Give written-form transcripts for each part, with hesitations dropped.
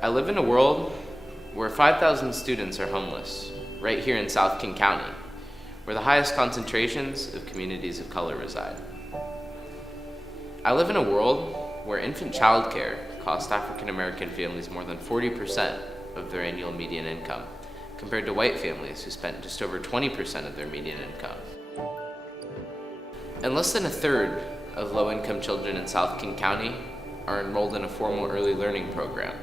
I live in a world where 5,000 students are homeless, right here in South King County, where the highest concentrations of communities of color reside. I live in a world where infant childcare costs African American families more than 40% of their annual median income, compared to white families who spent just over 20% of their median income. And less than a third of low-income children in South King County are enrolled in a formal early learning program,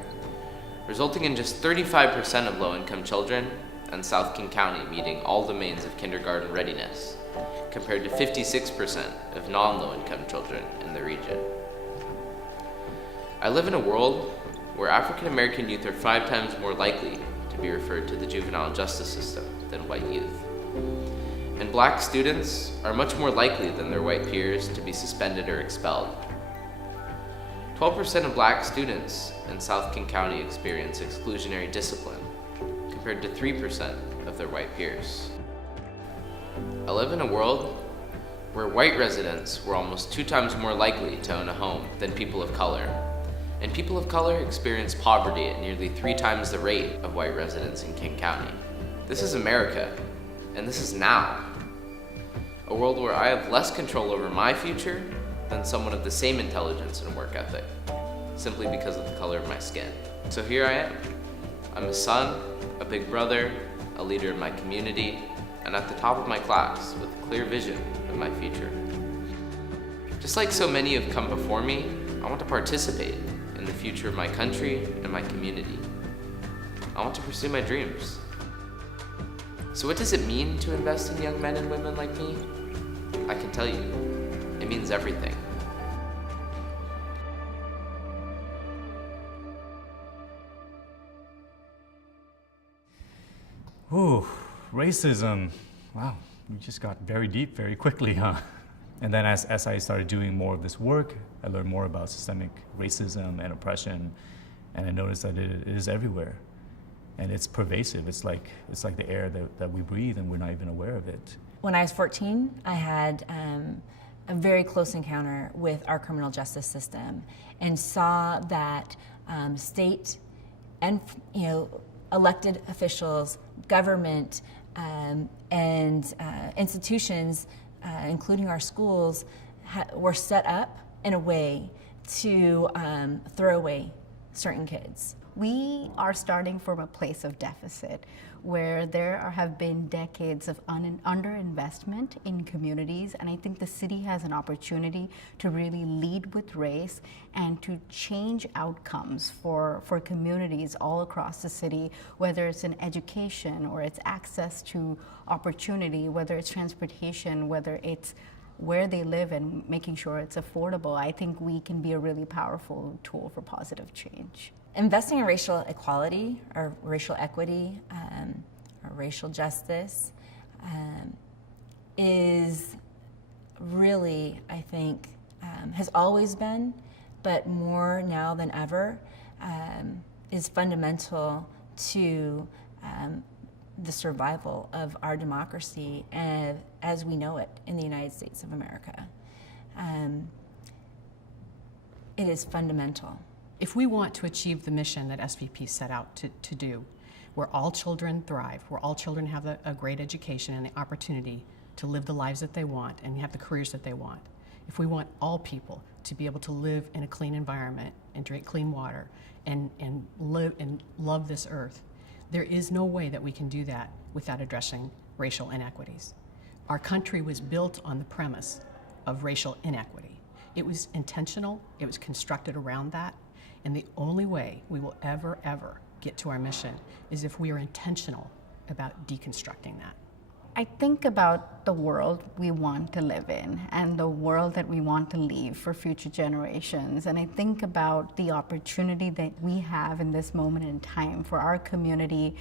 resulting in just 35% of low-income children in South King County meeting all domains of kindergarten readiness, compared to 56% of non-low-income children in the region. I live in a world where African American youth are 5 times more likely to be referred to the juvenile justice system than white youth. And black students are much more likely than their white peers to be suspended or expelled. 12% of black students in South King County experience exclusionary discipline, compared to 3% of their white peers. I live in a world where white residents were almost 2 times more likely to own a home than people of color, and people of color experience poverty at nearly 3 times the rate of white residents in King County. This is America, and this is now. A world where I have less control over my future than someone of the same intelligence and work ethic, simply because of the color of my skin. So here I am. I'm a son, a big brother, a leader in my community, and at the top of my class with a clear vision of my future. Just like so many have come before me, I want to participate in the future of my country and my community. I want to pursue my dreams. So what does it mean to invest in young men and women like me? I can tell you, it means everything. Ooh, racism. Wow, we just got very deep very quickly, huh? And then as I started doing more of this work, I learned more about systemic racism and oppression, and I noticed that it is everywhere. And it's pervasive. It's like the air that we breathe, and we're not even aware of it. When I was 14, I had a very close encounter with our criminal justice system, and saw that state and elected officials, government, and institutions, including our schools, were set up in a way to throw away certain kids. We are starting from a place of deficit where there have been decades of underinvestment in communities, and I think the city has an opportunity to really lead with race and to change outcomes for communities all across the city, whether it's in education or it's access to opportunity, whether it's transportation, whether it's where they live and making sure it's affordable. I think we can be a really powerful tool for positive change. Investing in racial equality or racial equity or racial justice is really, I think, has always been, but more now than ever, is fundamental to the survival of our democracy as we know it in the United States of America. It is fundamental. If we want to achieve the mission that SVP set out to do, where all children thrive, where all children have a great education and the opportunity to live the lives that they want and have the careers that they want, if we want all people to be able to live in a clean environment and drink clean water and live and love this earth, there is no way that we can do that without addressing racial inequities. Our country was built on the premise of racial inequity. It was intentional, it was constructed around that, and the only way we will ever get to our mission is if we are intentional about deconstructing that. I think about the world we want to live in and the world that we want to leave for future generations. And I think about the opportunity that we have in this moment in time for our community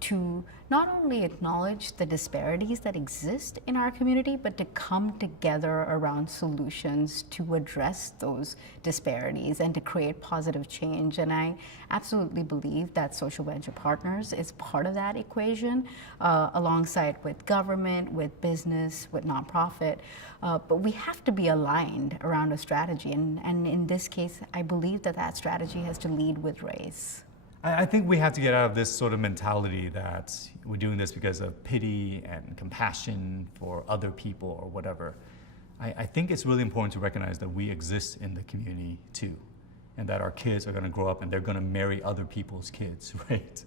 to not only acknowledge the disparities that exist in our community, but to come together around solutions to address those disparities and to create positive change. And I absolutely believe that social venture partners is part of that equation, alongside with government, with business, with nonprofit. But we have to be aligned around a strategy. And in this case, I believe that that strategy has to lead with race. I think we have to get out of this sort of mentality that we're doing this because of pity and compassion for other people or whatever. I think it's really important to recognize that we exist in the community too, and that our kids are going to grow up and they're going to marry other people's kids, right?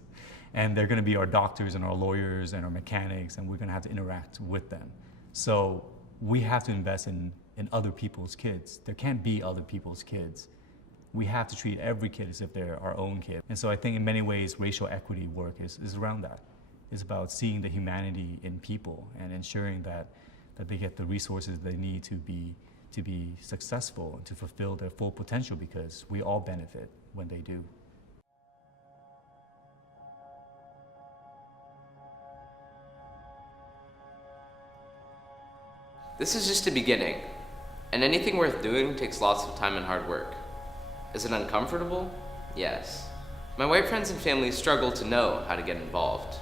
And they're going to be our doctors and our lawyers and our mechanics, and we're going to have to interact with them. So we have to invest in other people's kids. There can't be other people's kids. We have to treat every kid as if they're our own kid. And so I think in many ways, racial equity work is around that. It's about seeing the humanity in people and ensuring that they get the resources they need to be successful and to fulfill their full potential, because we all benefit when they do. This is just a beginning, and anything worth doing takes lots of time and hard work. Is it uncomfortable? Yes. My white friends and family struggle to know how to get involved.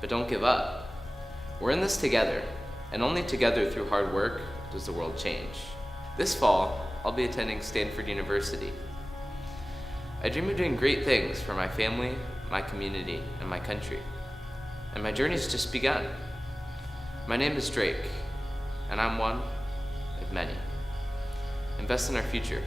But don't give up. We're in this together, and only together through hard work does the world change. This fall, I'll be attending Stanford University. I dream of doing great things for my family, my community, and my country. And my journey's just begun. My name is Drake, and I'm one of many. Invest in our future.